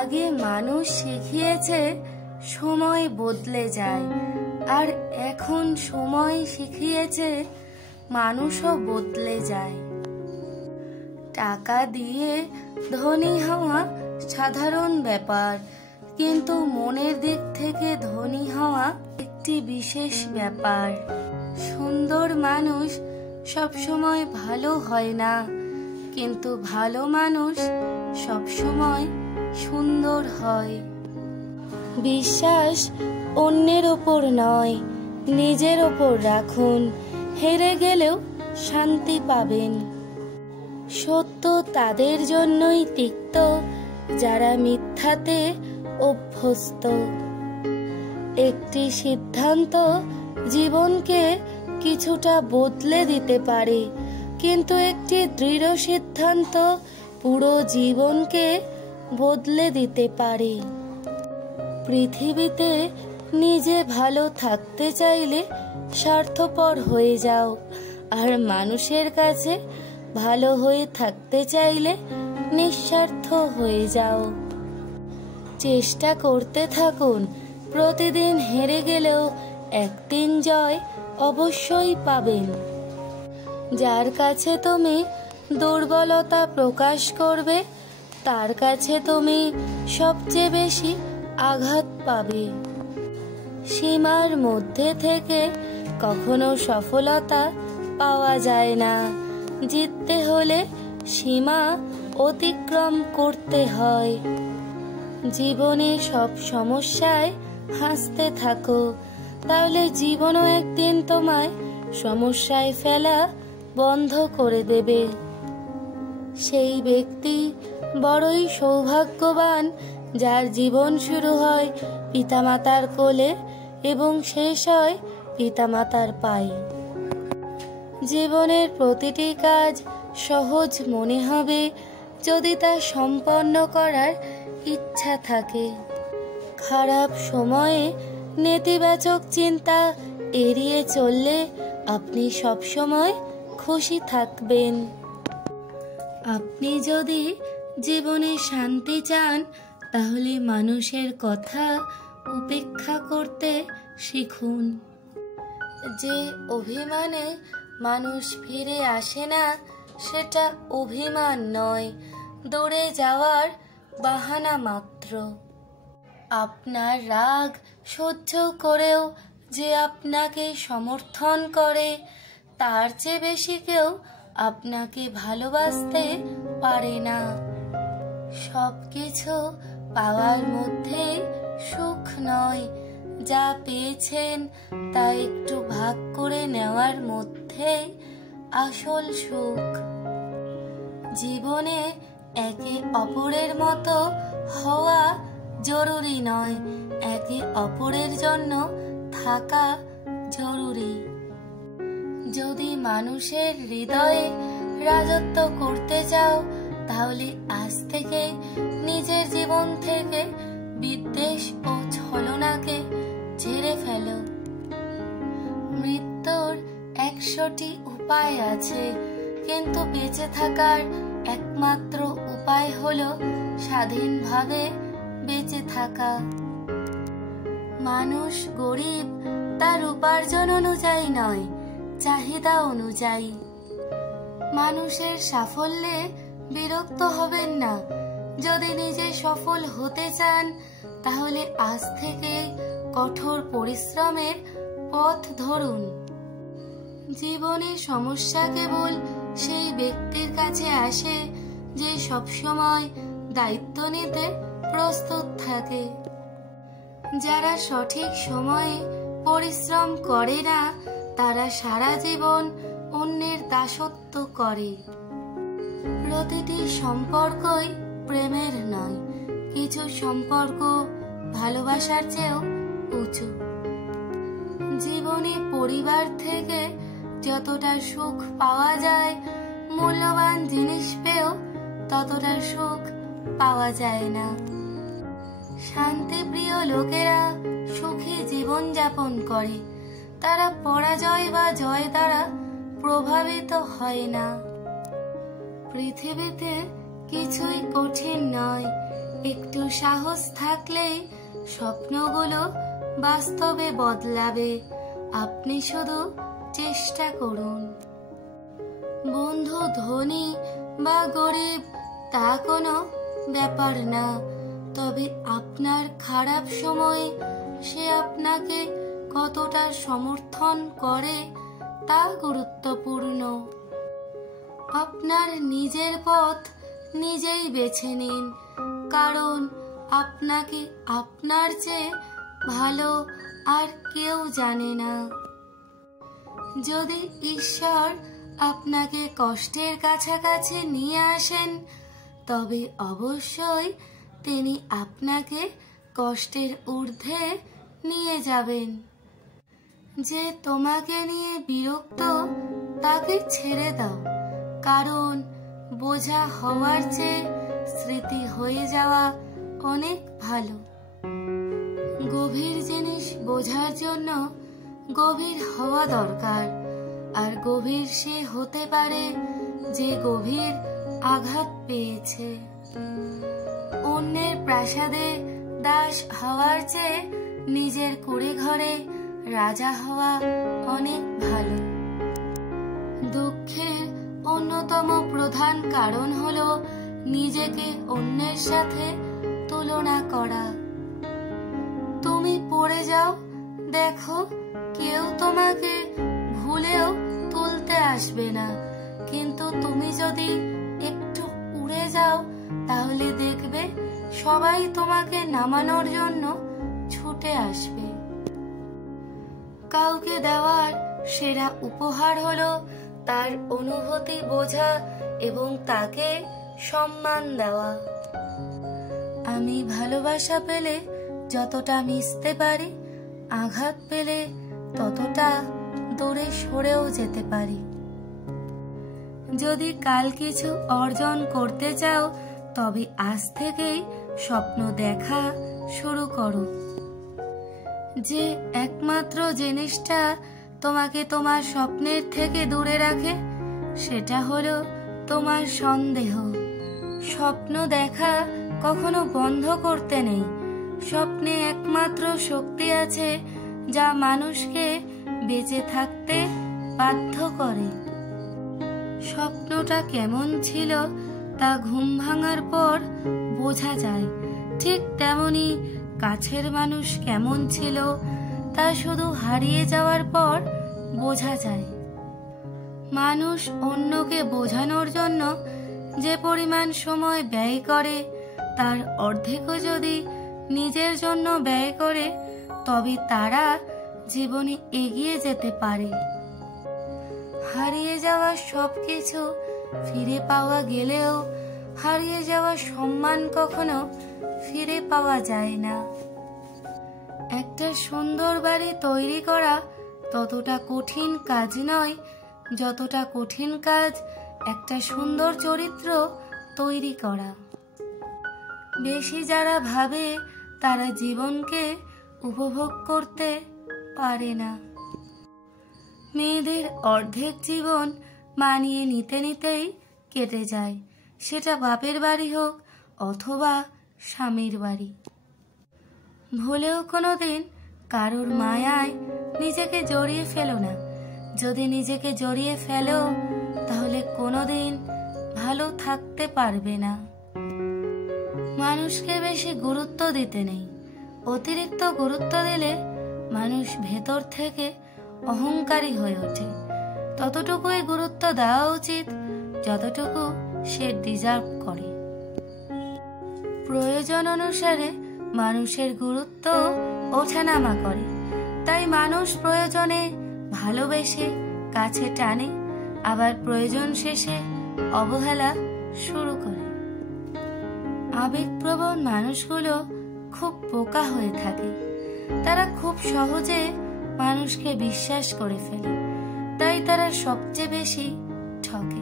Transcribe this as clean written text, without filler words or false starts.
আগে মানুষ শিখিয়েছে সময় বদলে যায়, আর এখন সময় শিখিয়েছে মানুষও বদলে যায়। টাকা দিয়ে ধনী হওয়া সাধারণ ব্যাপার, কিন্তু মনের দিক থেকে ধনী হওয়া একটি বিশেষ ব্যাপার। সুন্দর মানুষ সবসময় ভালো হয় না, কিন্তু ভালো মানুষ সবসময় সুন্দর হয়। বিশ্বাস অন্যের ওপর নয়, নিজের ওপর রাখুন। হেরে গেলেও শান্তি পাবেন। সত্য তাদের জন্যই তিক্ত যারা মিথ্যাতে অভ্যস্ত। একটি সিদ্ধান্ত জীবনকে কিছুটা বদলে দিতে পারে, কিন্তু একটি দৃঢ় সিদ্ধান্ত পুরো জীবনকে বদলে দিতে পারে। পৃথিবীতে নিজে ভালো থাকতে চাইলে স্বার্থপর হয়ে যাও, আর মানুষের কাছে ভালো হয়ে থাকতে চাইলে নিঃস্বার্থ হয়ে যাও। চেষ্টা করতে থাকুন, প্রতিদিন হেরে গেলেও একদিন জয় অবশ্যই পাবেন। যার কাছে তুমি দুর্বলতা প্রকাশ করবে, তার কাছে তুমি সবচেয়ে বেশি আঘাত পাবে। সীমার মধ্যে থেকে কখনো সফলতা পাওয়া যায় না। জিততে হলে সীমা অতিক্রম করতে হয়। জীবনে সব সমস্যায় হাসতে থাকো, তাহলে জীবনও একদিন তোমায় সমস্যায় ফেলা বন্ধ করে দেবে। সেই ব্যক্তি বড়ই সৌভাগ্যবান যার জীবন শুরু হয় পিতামাতার কোলে এবং শেষ হয় পিতামাতার পায়ে। জীবনের প্রতিটি কাজ সহজ মনে হবে যদি তা সম্পন্ন করার ইচ্ছা থাকে। খারাপ সময়ে নেতিবাচক চিন্তা এড়িয়ে চললে আপনি সবসময় খুশি থাকবেন। আপনি যদি জীবনে শান্তি চান, তাহলে মানুষের কথা উপেক্ষা করতে শিখুন। যে অভিমানে মানুষ ফিরে আসে না, সেটা অভিমান নয়, দৌড়ে যাওয়ার বাহানা মাত্র। আপনার রাগ সহ্য করেও যে আপনাকে সমর্থন করে, তার চেয়ে বেশি কেউ আপনাকে ভালোবাসতে পারে না। সবকিছু পাওয়ার মধ্যে সুখ নয়, যা পেয়েছেন তা একটু ভাগ করে নেওয়ার মধ্যে আসল সুখ। জীবনে একে অপরের মতো হওয়া জরুরি নয়, একে অপরের জন্য থাকা জরুরি। যদি মানুষের হৃদয়ে রাজত্ব করতে চাও, তাহলে আজ থেকে নিজের জীবন থেকে বিদ্বেষ ও ছলনাকে ঝেড়ে ফেলো। মৃত্যুর 100টি উপায় আছে, কিন্তু বেঁচে থাকার একমাত্র উপায় হলো স্বাধীনভাবে বেঁচে থাকা। মানুষ গরিব তার উপার্জন অনুযায়ী নয়, চাহিদা অনুযায়ী। মানুষের সাফল্যে বিরক্ত হবেন না। যদি নিজে সফল হতে চান, তাহলে আজ থেকে কঠোর পরিশ্রমের পথ ধরুন। জীবনে সমস্যা কেবল সেই ব্যক্তির কাছে আসে যে সবসময় দায়িত্ব নিতে প্রস্তুত থাকে। যারা সঠিক সময়ে পরিশ্রম করে না, তারা সারা জীবন অন্যের দাসত্ব করে। প্রতিটি সম্পর্কই প্রেমের নয়, কিছু সম্পর্ক ভালোবাসার চেয়েও উঁচু। জীবনে পরিবার থেকে যতটা সুখ পাওয়া যায়, মূল্যবান জিনিস পেয়েও ততটা সুখ পাওয়া যায় না। শান্তিপ্রিয় লোকেরা সুখী জীবন যাপন করে, তারা পরাজয় বা জয় দ্বারা প্রভাবিত হয় না। পৃথিবীতে কিছুই কঠিন নয়, একটু সাহস থাকলেই স্বপ্নগুলো বাস্তবে বদলাবে। আপনি শুধু চেষ্টা করুন। বন্ধু ধনী বা গরিব তা কোনো ব্যাপার না, তবে আপনার খারাপ সময়ে সে আপনাকে কতটা সমর্থন করে তা গুরুত্বপূর্ণ। আপনার নিজের পথ নিজেই বেছে নিন, কারণ আপনাকে আপনার চেয়ে ভালো আর কেউ জানে না। যদি ঈশ্বর আপনাকে কষ্টের কাছাকাছি নিয়ে আসেন, তবে অবশ্যই তিনি আপনাকে কষ্টের ঊর্ধ্বে নিয়ে যাবেন। যে তোমাকে নিয়ে বিরক্ত তাকে ছেড়ে দাও, কারণ বোঝা হওয়ার চেয়ে স্মৃতি হয়ে যাওয়া অনেক ভালো। গভীর জিনিস বোঝার জন্য গভীর হওয়া দরকার, আর গভীর সে হতে পারে যে গভীর আঘাত পেয়েছে। অন্যের প্রাসাদে দাস হওয়ার চেয়ে নিজের কুড়ে ঘরে রাজা হওয়া অনেক ভালো। দুঃখের অন্যতম প্রধান কারণ হলো নিজেকে অন্যের সাথে তুলনা করা। তুমি পড়ে যাও, দেখো কেউ তোমাকে ভুলেও তুলতে আসবে না, কিন্তু তুমি যদি একটু উড়ে যাও তাহলে দেখবে সবাই তোমাকে নামানোর জন্য ছুটে আসবে। কাউকে দেওয়ার সেরা উপহার হলো তার অনুভূতি বোঝা এবং তাকে সম্মান দেওয়া। আমি ভালোবাসা পেলে যতটা মিশতে পারি, আঘাত পেলে ততটা দূরে সরেও যেতে পারি। যদি কাল কিছু অর্জন করতে চাও, তবে আজ থেকেই স্বপ্ন দেখা শুরু করো। যে একমাত্র জিনিসটা তোমাকে তোমার স্বপ্নের থেকে দূরে রাখে, সেটা হলো তোমার সন্দেহ। স্বপ্ন দেখা কখনো বন্ধ করতে নেই। স্বপ্নে একমাত্র শক্তি আছে যা মানুষকে বেঁচে থাকতে বাধ্য করে। স্বপ্নটা কেমন ছিল তা ঘুম ভাঙার পর বোঝা যায়, ঠিক তেমনি কাছের মানুষ কেমন ছিল তা শুধু হারিয়ে যাওয়ার পর বোঝা যায়। মানুষ অন্যকে বোঝানোর জন্য যে পরিমাণ সময় ব্যয় করে, তার অর্ধেকও যদি নিজের জন্য ব্যয় করে, তবে তারা জীবনে এগিয়ে যেতে পারে। হারিয়ে যাওয়া সবকিছু ফিরে পাওয়া গেলেও হারিয়ে যাওয়া সম্মান কখনো ফিরে পাওয়া যায় না। একটা সুন্দর বাড়ি তৈরি করা ততটা কঠিন কাজ নয় যতটা কঠিন কাজ একটা সুন্দর চরিত্র তৈরি করা। বেশি যারা ভাবে তারা জীবনকে উপভোগ করতে পারে না। মেয়েদের অর্ধেক জীবন মানিয়ে নিতে নিতেই কেটে যায়, সেটা বাপের বাড়ি হোক অথবা স্বামীর বাড়ি। ভুলেও কোনোদিন কারোর মায়ায় নিজেকে জড়িয়ে ফেলো না। যদি নিজেকে জড়িয়ে ফেলো তাহলে কোনোদিন ভালো থাকতে পারবে না। মানুষকে বেশি গুরুত্ব দিতে নেই। অতিরিক্ত গুরুত্ব দিলে মানুষ ভেতর থেকে অহংকারী হয়ে ওঠে। ততটুকুই গুরুত্ব দেওয়া উচিত যতটুকু সে ডিজার্ভ করে। প্রয়োজন অনুসারে মানুষের গুরুত্ব ওঠানামা করে, তাই মানুষ প্রয়োজনে ভালোবেসে কাছে টানে, আবার প্রয়োজন শেষে অবহেলা শুরু করে। আবেগপ্রবণ মানুষগুলো খুব বোকা হয়ে থাকে। তারা খুব সহজে মানুষকে বিশ্বাস করে ফেলে, তাই তারা সবচেয়ে বেশি ঠকে।